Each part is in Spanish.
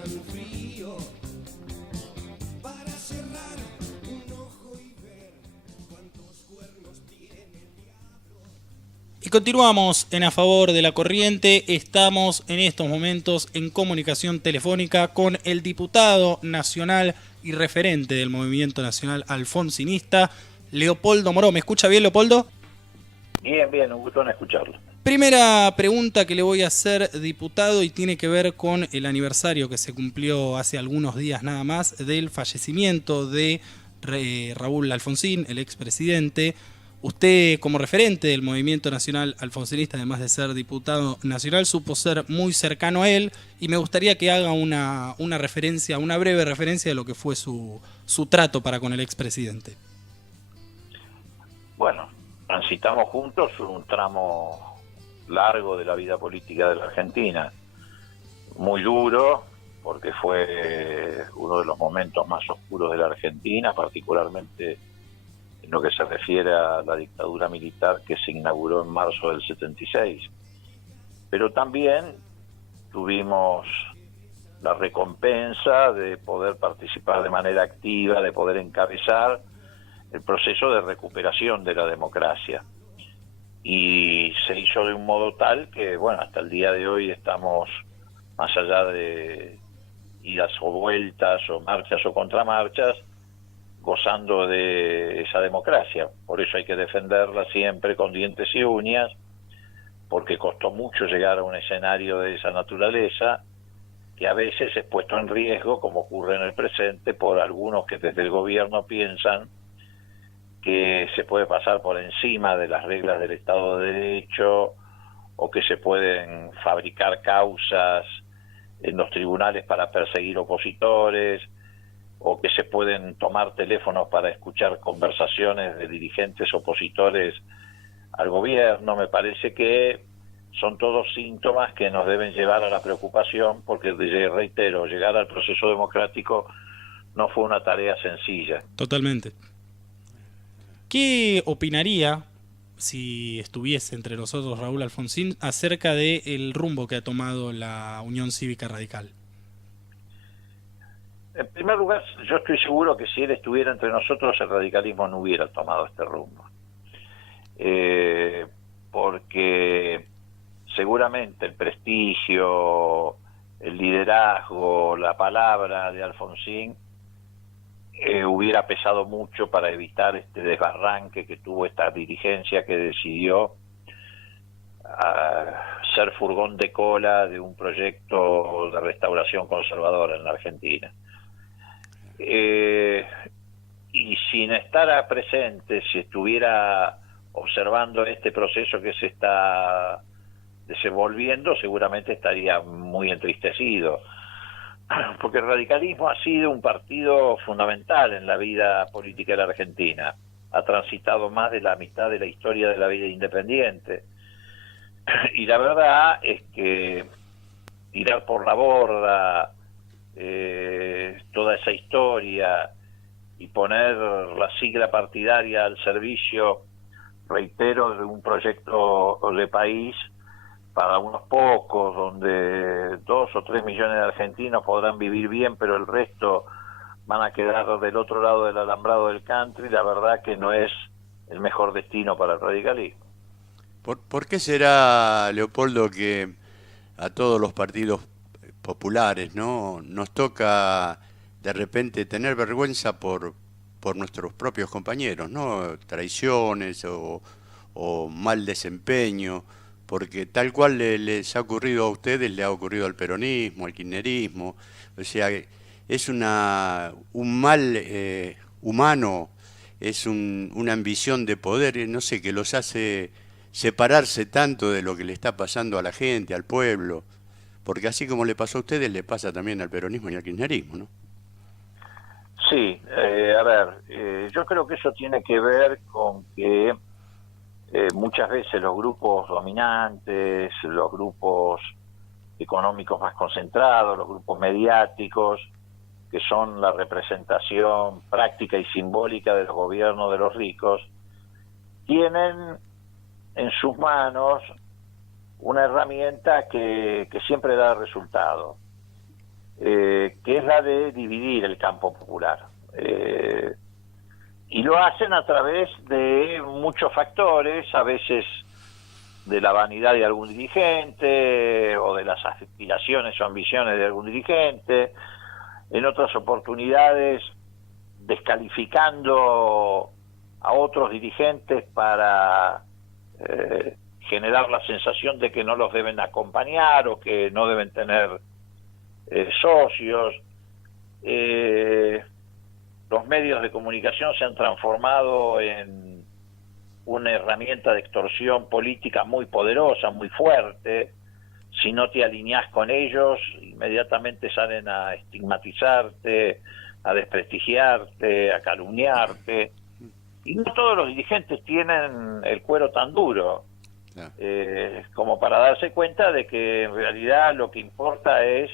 tan frío para cerrar un ojo y ver cuántos cuernos tiene el diablo. Y continuamos en A Favor de la Corriente. Estamos en estos momentos en comunicación telefónica con el diputado nacional y referente del Movimiento Nacional Alfonsinista, Leopoldo Moró. ¿Me escucha bien, Leopoldo? Bien, bien, un gusto en escucharlo. Primera pregunta que le voy a hacer, diputado, y tiene que ver con el aniversario que se cumplió hace algunos días nada más del fallecimiento de Raúl Alfonsín, el expresidente. Usted, como referente del Movimiento Nacional Alfonsinista, además de ser diputado nacional, supo ser muy cercano a él, y me gustaría que haga una referencia, una breve referencia de lo que fue su trato para con el expresidente. Bueno, transitamos juntos un tramo largo de la vida política de la Argentina, muy duro, porque fue uno de los momentos más oscuros de la Argentina, particularmente en lo que se refiere a la dictadura militar que se inauguró en marzo del 76. Pero también tuvimos la recompensa de poder participar de manera activa, de poder encabezar el proceso de recuperación de la democracia. Y se hizo de un modo tal que, bueno, hasta el día de hoy estamos, más allá de idas o vueltas o marchas o contramarchas, gozando de esa democracia. Por eso hay que defenderla siempre con dientes y uñas, porque costó mucho llegar a un escenario de esa naturaleza, que a veces es puesto en riesgo, como ocurre en el presente, por algunos que desde el gobierno piensan que se puede pasar por encima de las reglas del Estado de Derecho, o que se pueden fabricar causas en los tribunales para perseguir opositores, o que se pueden tomar teléfonos para escuchar conversaciones de dirigentes opositores al gobierno. Me parece que son todos síntomas que nos deben llevar a la preocupación, porque, reitero, llegar al proceso democrático no fue una tarea sencilla. Totalmente. ¿Qué opinaría, si estuviese entre nosotros Raúl Alfonsín, acerca del rumbo que ha tomado la Unión Cívica Radical? En primer lugar, yo estoy seguro que si él estuviera entre nosotros, el radicalismo no hubiera tomado este rumbo. Porque seguramente el prestigio, el liderazgo, la palabra de Alfonsín hubiera pesado mucho para evitar este desbarranque que tuvo esta dirigencia que decidió ser furgón de cola de un proyecto de restauración conservadora en la Argentina. Y sin estar presente, si estuviera observando este proceso que se está desenvolviendo, seguramente estaría muy entristecido, porque el radicalismo ha sido un partido fundamental en la vida política de la Argentina. Ha transitado más de la mitad de la historia de la vida independiente, y la verdad es que tirar por la borda toda esa historia y poner la sigla partidaria al servicio, reitero, de un proyecto de país para unos pocos, donde 2 o 3 millones de argentinos podrán vivir bien, pero el resto van a quedar del otro lado del alambrado del country, la verdad que no es el mejor destino para el radicalismo. ¿Por qué será, Leopoldo, que a todos los partidos populares, ¿no?, nos toca de repente tener vergüenza por nuestros propios compañeros, ¿no? Traiciones o mal desempeño, porque tal cual les ha ocurrido a ustedes, le ha ocurrido al peronismo, al kirchnerismo. O sea, es un mal humano, es una ambición de poder, no sé, que los hace separarse tanto de lo que le está pasando a la gente, al pueblo, porque así como le pasó a ustedes, le pasa también al peronismo y al kirchnerismo, ¿no? Sí, a ver, yo creo que eso tiene que ver con que muchas veces los grupos dominantes, los grupos económicos más concentrados, los grupos mediáticos, que son la representación práctica y simbólica de los gobiernos de los ricos, tienen en sus manos una herramienta que siempre da resultado. que es la de dividir el campo popular. Y lo hacen a través de muchos factores, a veces de la vanidad de algún dirigente o de las aspiraciones o ambiciones de algún dirigente, en otras oportunidades descalificando a otros dirigentes para generar la sensación de que no los deben acompañar o que no deben tener socios. Los medios de comunicación se han transformado en una herramienta de extorsión política muy poderosa, muy fuerte. Si no te alineás con ellos, inmediatamente salen a estigmatizarte, a desprestigiarte, a calumniarte. Y no todos los dirigentes tienen el cuero tan duro como para darse cuenta de que en realidad lo que importa es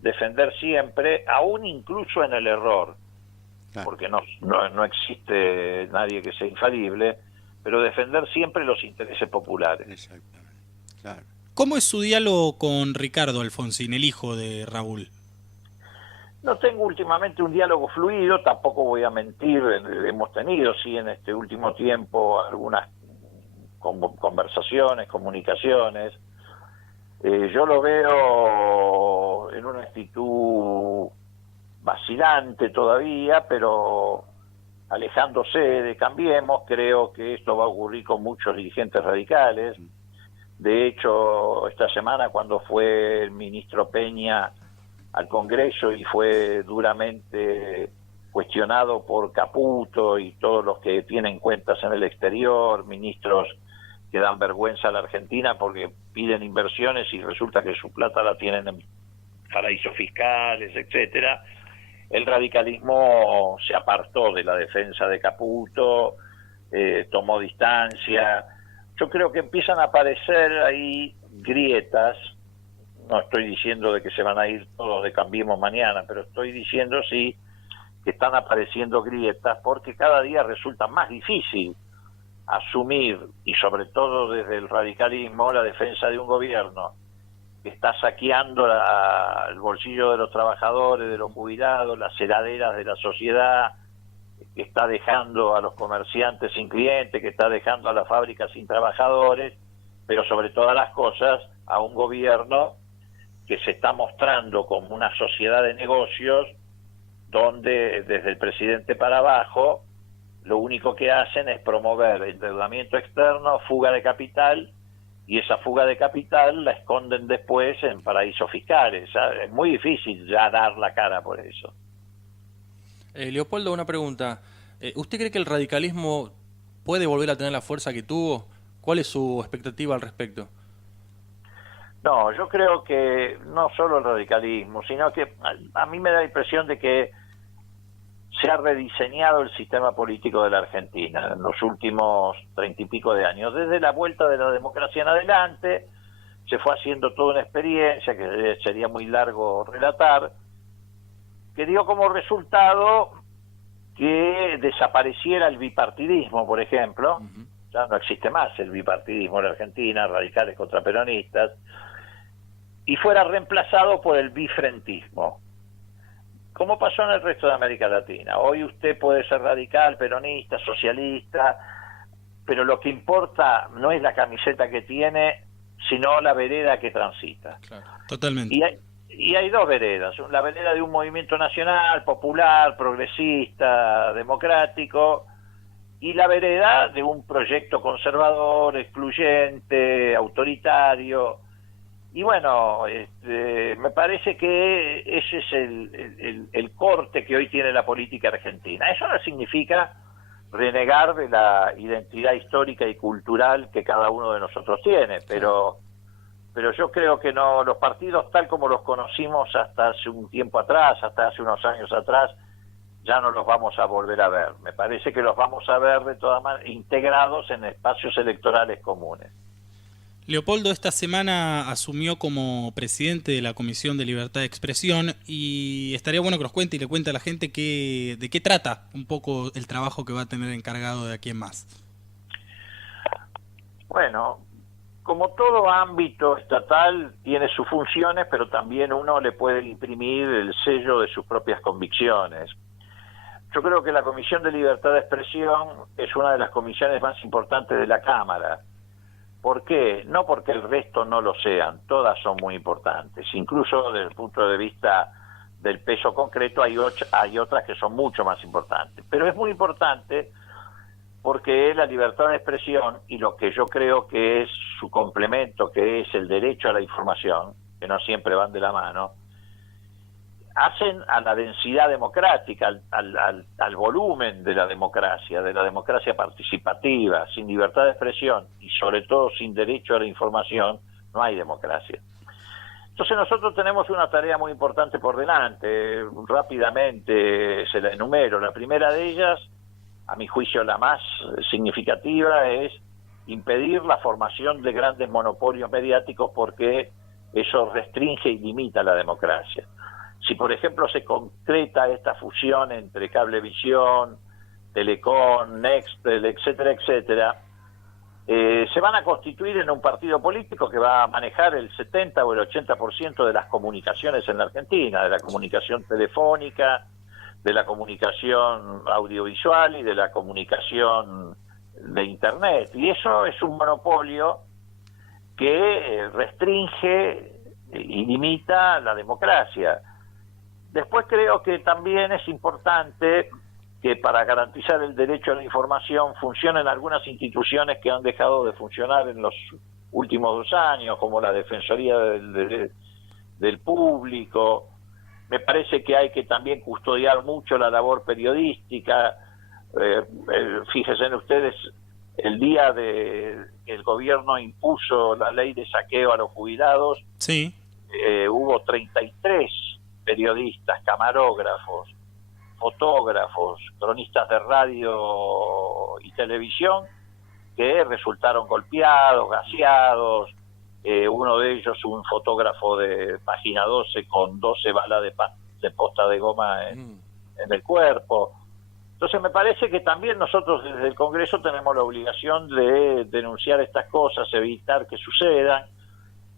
defender siempre, aún incluso en el error, porque no existe nadie que sea infalible, pero defender siempre los intereses populares. Exactamente, claro. ¿Cómo es su diálogo con Ricardo Alfonsín, el hijo de Raúl? No tengo últimamente un diálogo fluido, tampoco voy a mentir, hemos tenido, sí, en este último tiempo algunas conversaciones, comunicaciones. Yo lo veo en una actitud vacilante todavía, pero alejándose de Cambiemos. Creo que esto va a ocurrir con muchos dirigentes radicales. De hecho, esta semana cuando fue el ministro Peña al Congreso y fue duramente cuestionado por Caputo y todos los que tienen cuentas en el exterior, ministros que dan vergüenza a la Argentina porque piden inversiones y resulta que su plata la tienen en paraísos fiscales, etcétera. El radicalismo se apartó de la defensa de Caputo, tomó distancia. Yo creo que empiezan a aparecer ahí grietas. No estoy diciendo de que se van a ir todos de Cambiemos mañana, pero estoy diciendo sí que están apareciendo grietas porque cada día resulta más difícil asumir, y sobre todo desde el radicalismo, la defensa de un gobierno que está saqueando el bolsillo de los trabajadores, de los jubilados, las heladeras de la sociedad, que está dejando a los comerciantes sin clientes, que está dejando a las fábricas sin trabajadores, pero sobre todas las cosas a un gobierno que se está mostrando como una sociedad de negocios donde desde el presidente para abajo lo único que hacen es promover endeudamiento externo, fuga de capital, y esa fuga de capital la esconden después en paraísos fiscales. Es muy difícil ya dar la cara por eso. Leopoldo, una pregunta. ¿Usted cree que el radicalismo puede volver a tener la fuerza que tuvo? ¿Cuál es su expectativa al respecto? No, yo creo que no solo el radicalismo, sino que a mí me da la impresión de que se ha rediseñado el sistema político de la Argentina en los últimos 30 y pico de años. Desde la vuelta de la democracia en adelante se fue haciendo toda una experiencia que sería muy largo relatar, que dio como resultado que desapareciera el bipartidismo, por ejemplo. Ya no existe más el bipartidismo en la Argentina, radicales contra peronistas, y fuera reemplazado por el bifrentismo, como pasó en el resto de América Latina. Hoy usted puede ser radical, peronista, socialista, pero lo que importa no es la camiseta que tiene, sino la vereda que transita. Claro, totalmente. Y hay dos veredas, la vereda de un movimiento nacional, popular, progresista, democrático, y la vereda de un proyecto conservador, excluyente, autoritario. Y bueno, me parece que ese es el corte que hoy tiene la política argentina. Eso no significa renegar de la identidad histórica y cultural que cada uno de nosotros tiene, pero yo creo que no, los partidos tal como los conocimos hasta hace un tiempo atrás, hasta hace unos años atrás, ya no los vamos a volver a ver. Me parece que los vamos a ver de todas maneras integrados en espacios electorales comunes. Leopoldo esta semana asumió como presidente de la Comisión de Libertad de Expresión y estaría bueno que nos cuente y le cuente a la gente de qué trata un poco el trabajo que va a tener encargado de aquí en más. Bueno, como todo ámbito estatal tiene sus funciones, pero también uno le puede imprimir el sello de sus propias convicciones. Yo creo que la Comisión de Libertad de Expresión es una de las comisiones más importantes de la Cámara. ¿Por qué? No porque el resto no lo sean, todas son muy importantes. Incluso desde el punto de vista del peso concreto hay otras que son mucho más importantes. Pero es muy importante porque la libertad de expresión y lo que yo creo que es su complemento, que es el derecho a la información, que no siempre van de la mano, hacen a la densidad democrática, al volumen de la democracia participativa. Sin libertad de expresión y sobre todo sin derecho a la información, no hay democracia. Entonces nosotros tenemos una tarea muy importante por delante. Rápidamente se la enumero. La primera de ellas, a mi juicio la más significativa, es impedir la formación de grandes monopolios mediáticos, porque eso restringe y limita la democracia. Si, por ejemplo, se concreta esta fusión entre Cablevisión, Telecom, Nextel, etcétera, etcétera, se van a constituir en un partido político que va a manejar el 70 o el 80% de las comunicaciones en la Argentina, de la comunicación telefónica, de la comunicación audiovisual y de la comunicación de Internet. Y eso es un monopolio que restringe y limita la democracia. Después creo que también es importante que para garantizar el derecho a la información funcionen algunas instituciones que han dejado de funcionar en los últimos 2 años, como la Defensoría del Público. Me parece que hay que también custodiar mucho la labor periodística. Fíjense ustedes, el día de que el gobierno impuso la ley de saqueo a los jubilados, Sí. Hubo 33 periodistas, camarógrafos, fotógrafos, cronistas de radio y televisión que resultaron golpeados, gaseados. Uno de ellos, un fotógrafo de Página 12 con 12 balas de posta de goma en el cuerpo. Entonces me parece que también nosotros desde el Congreso tenemos la obligación de denunciar estas cosas, evitar que sucedan,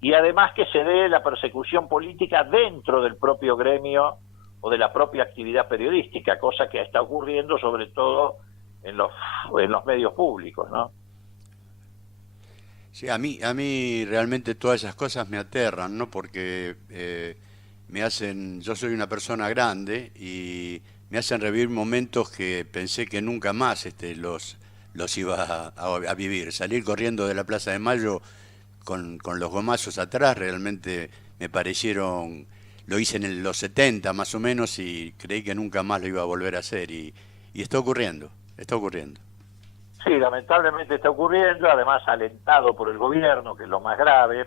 y además que se dé la persecución política dentro del propio gremio o de la propia actividad periodística, cosa que está ocurriendo sobre todo en los medios públicos, ¿no? Sí, a mí realmente todas esas cosas me aterran, ¿no? Porque me hacen, yo soy una persona grande y me hacen revivir momentos que pensé que nunca más los iba a vivir. Salir corriendo de la Plaza de Mayo con los gomazos atrás realmente me parecieron, lo hice en los 70 más o menos y creí que nunca más lo iba a volver a hacer y está ocurriendo, está ocurriendo. Sí, lamentablemente está ocurriendo, además alentado por el gobierno, que es lo más grave.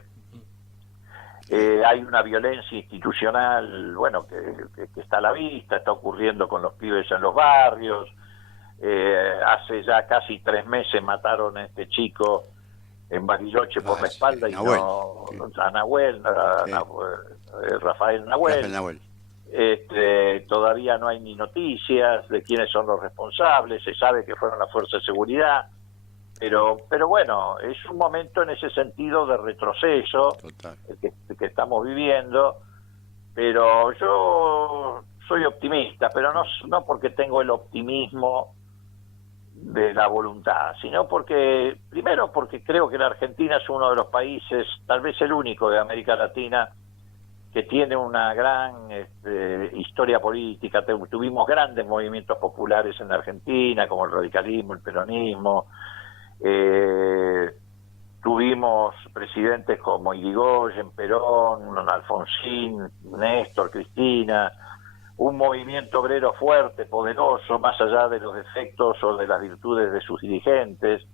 Hay una violencia institucional, bueno, que está a la vista, está ocurriendo con los pibes en los barrios. Hace ya casi 3 meses mataron a este chico en Bariloche por la espalda, y Nahuel, no sí. a Nahuel, Rafael Nahuel. Rafael Nahuel. Todavía no hay ni noticias de quiénes son los responsables. Se sabe que fueron las fuerzas de seguridad, pero bueno, es un momento en ese sentido de retroceso el que estamos viviendo. Pero yo soy optimista, pero no porque tengo el optimismo de la voluntad, sino primero porque creo que la Argentina es uno de los países, tal vez el único de América Latina, que tiene una gran historia política. Tuvimos grandes movimientos populares en la Argentina, como el radicalismo, el peronismo. Tuvimos presidentes como Irigoyen, Perón, Alfonsín, Néstor, Cristina. Un movimiento obrero fuerte, poderoso, más allá de los defectos o de las virtudes de sus dirigentes.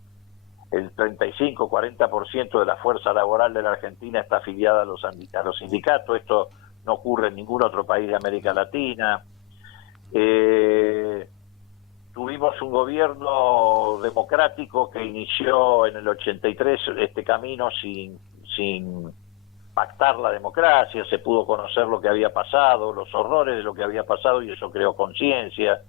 El 35-40% de la fuerza laboral de la Argentina está afiliada a los sindicatos. Esto no ocurre en ningún otro país de América Latina. Tuvimos un gobierno democrático que inició en el 83 este camino sin pactar la democracia. Se pudo conocer lo que había pasado, los horrores de lo que había pasado, y eso creó conciencia.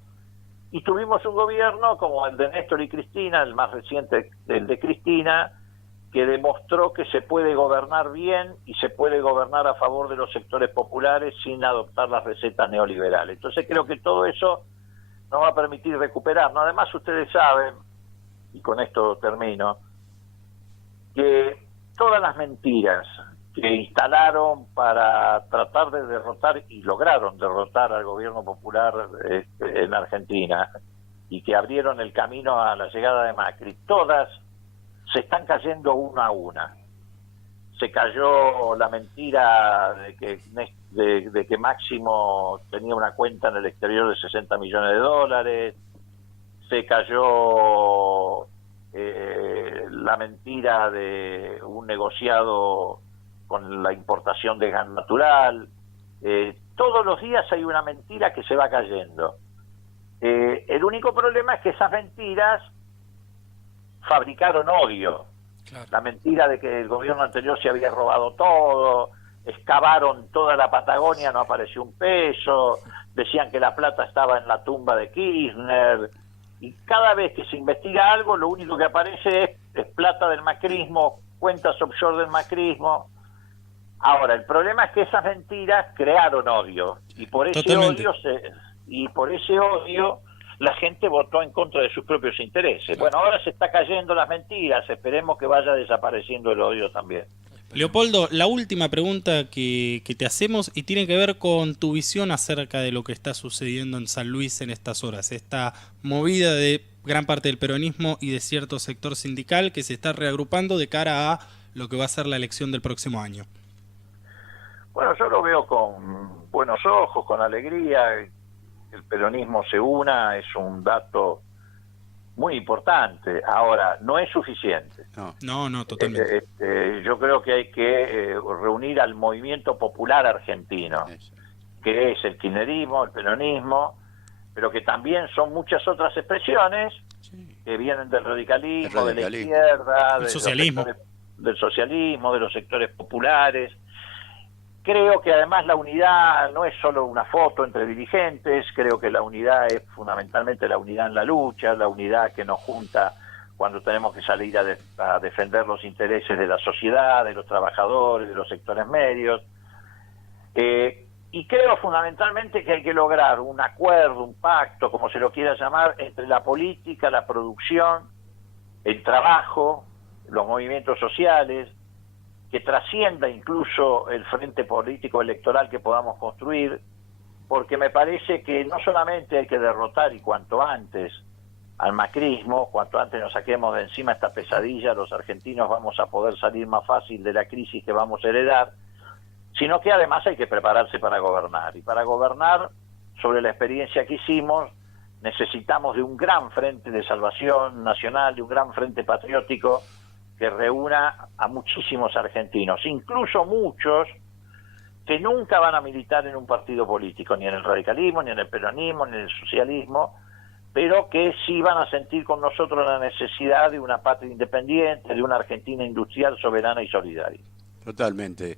Y tuvimos un gobierno como el de Néstor y Cristina, el más reciente, el de Cristina, que demostró que se puede gobernar bien y se puede gobernar a favor de los sectores populares sin adoptar las recetas neoliberales. Entonces creo que todo eso nos va a permitir recuperarnos. Además, ustedes saben, y con esto termino, que todas las mentiras que instalaron para tratar de derrotar, y lograron derrotar al gobierno popular en Argentina, y que abrieron el camino a la llegada de Macri, todas se están cayendo una a una. Se cayó la mentira de que Máximo tenía una cuenta en el exterior de 60 millones de dólares, se cayó la mentira de un negociado con la importación de gas natural. Todos los días hay una mentira que se va cayendo. El único problema es que esas mentiras fabricaron odio. Claro. La mentira de que el gobierno anterior se había robado todo, excavaron toda la Patagonia, no apareció un peso, decían que la plata estaba en la tumba de Kirchner, y cada vez que se investiga algo, lo único que aparece es plata del macrismo, cuentas offshore del macrismo. Ahora, el problema es que esas mentiras crearon odio, y por ese Totalmente. odio la gente votó en contra de sus propios intereses. Bueno, ahora se está cayendo las mentiras, esperemos que vaya desapareciendo el odio también. Leopoldo, la última pregunta que te hacemos y tiene que ver con tu visión acerca de lo que está sucediendo en San Luis en estas horas, esta movida de gran parte del peronismo y de cierto sector sindical que se está reagrupando de cara a lo que va a ser la elección del próximo año. Bueno, yo lo veo con buenos ojos, con alegría. El peronismo se una, es un dato muy importante. Ahora, no es suficiente. No, totalmente. Yo creo que hay que reunir al movimiento popular argentino, Eso. que es el kirchnerismo, el peronismo, pero que también son muchas otras expresiones que vienen del radicalismo, de la izquierda, El socialismo. del socialismo, de los sectores populares. Creo que además la unidad no es solo una foto entre dirigentes, creo que la unidad es fundamentalmente la unidad en la lucha, la unidad que nos junta cuando tenemos que salir a defender los intereses de la sociedad, de los trabajadores, de los sectores medios. Y creo fundamentalmente que hay que lograr un acuerdo, un pacto, como se lo quiera llamar, entre la política, la producción, el trabajo, los movimientos sociales, que trascienda incluso el frente político electoral que podamos construir, porque me parece que no solamente hay que derrotar y cuanto antes al macrismo, cuanto antes nos saquemos de encima esta pesadilla, los argentinos vamos a poder salir más fácil de la crisis que vamos a heredar, sino que además hay que prepararse para gobernar. Y para gobernar, sobre la experiencia que hicimos, necesitamos de un gran frente de salvación nacional, de un gran frente patriótico que reúna a muchísimos argentinos, incluso muchos que nunca van a militar en un partido político, ni en el radicalismo, ni en el peronismo, ni en el socialismo, pero que sí van a sentir con nosotros la necesidad de una patria independiente, de una Argentina industrial, soberana y solidaria. Totalmente.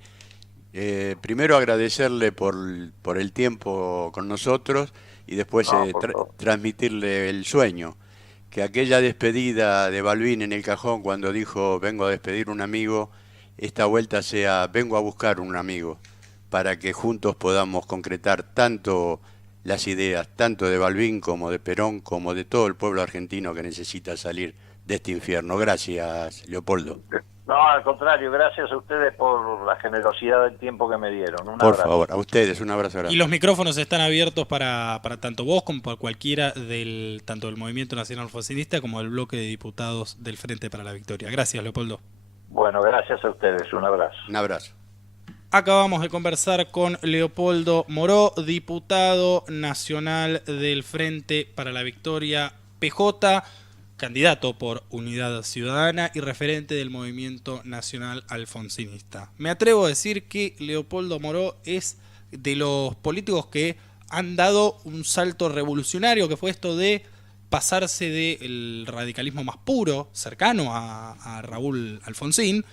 Primero agradecerle por el tiempo con nosotros y después por favor. transmitirle el sueño. Que aquella despedida de Balbín en el cajón cuando dijo vengo a despedir un amigo, esta vuelta sea vengo a buscar un amigo, para que juntos podamos concretar tanto las ideas, tanto de Balbín como de Perón, como de todo el pueblo argentino que necesita salir de este infierno. Gracias, Leopoldo. No, al contrario, gracias a ustedes por la generosidad del tiempo que me dieron. Un Por abrazo. favor, a ustedes un abrazo grande. Y los micrófonos están abiertos para tanto vos como para cualquiera tanto del Movimiento Nacional Alfonsinista como del bloque de diputados del Frente para la Victoria. Gracias, Leopoldo. Bueno, gracias a ustedes. Un abrazo. Un abrazo. Acabamos de conversar con Leopoldo Moró, diputado nacional del Frente para la Victoria PJ, candidato por Unidad Ciudadana y referente del Movimiento Nacional Alfonsinista. Me atrevo a decir que Leopoldo Moró es de los políticos que han dado un salto revolucionario, que fue esto de pasarse del radicalismo más puro, cercano a Raúl Alfonsín,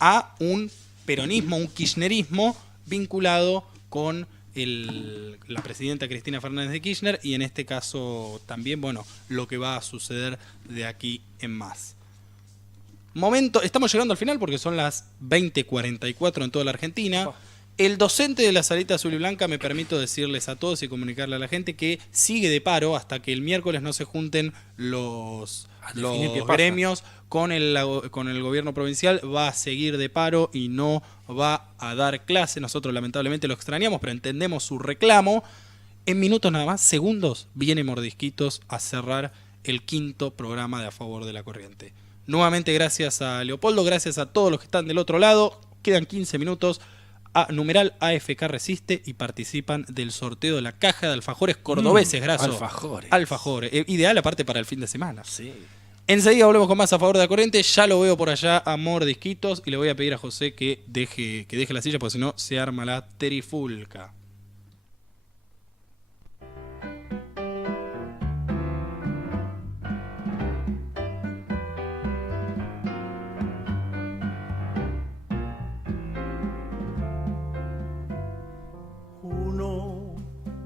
a un peronismo, un kirchnerismo vinculado con la presidenta Cristina Fernández de Kirchner y en este caso también, bueno, lo que va a suceder de aquí en más. Momento, estamos llegando al final porque son las 20:44 en toda la Argentina. El docente de la Salita Azul y Blanca, me permito decirles a todos y comunicarle a la gente que sigue de paro hasta que el miércoles no se junten los definir qué pasa. gremios con el gobierno provincial. Va a seguir de paro y no va a dar clase. Nosotros lamentablemente lo extrañamos, pero entendemos su reclamo. En minutos nada más, segundos, viene Mordisquitos a cerrar el 5º programa de A Favor de la Corriente. Nuevamente gracias a Leopoldo, gracias a todos los que están del otro lado. Quedan 15 minutos. Numeral AFK resiste y participan del sorteo de la caja de alfajores cordobeses, Graso. Alfajores. Ideal aparte para el fin de semana. Sí. Enseguida volvemos con más A Favor de la Corriente. Ya lo veo por allá a Mordisquitos y le voy a pedir a José que deje la silla porque si no se arma la terifulca.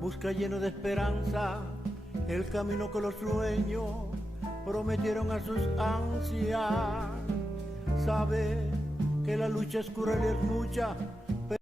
Busca lleno de esperanza el camino que los sueños prometieron a sus ansias. Sabe que la lucha es cruel y es mucha,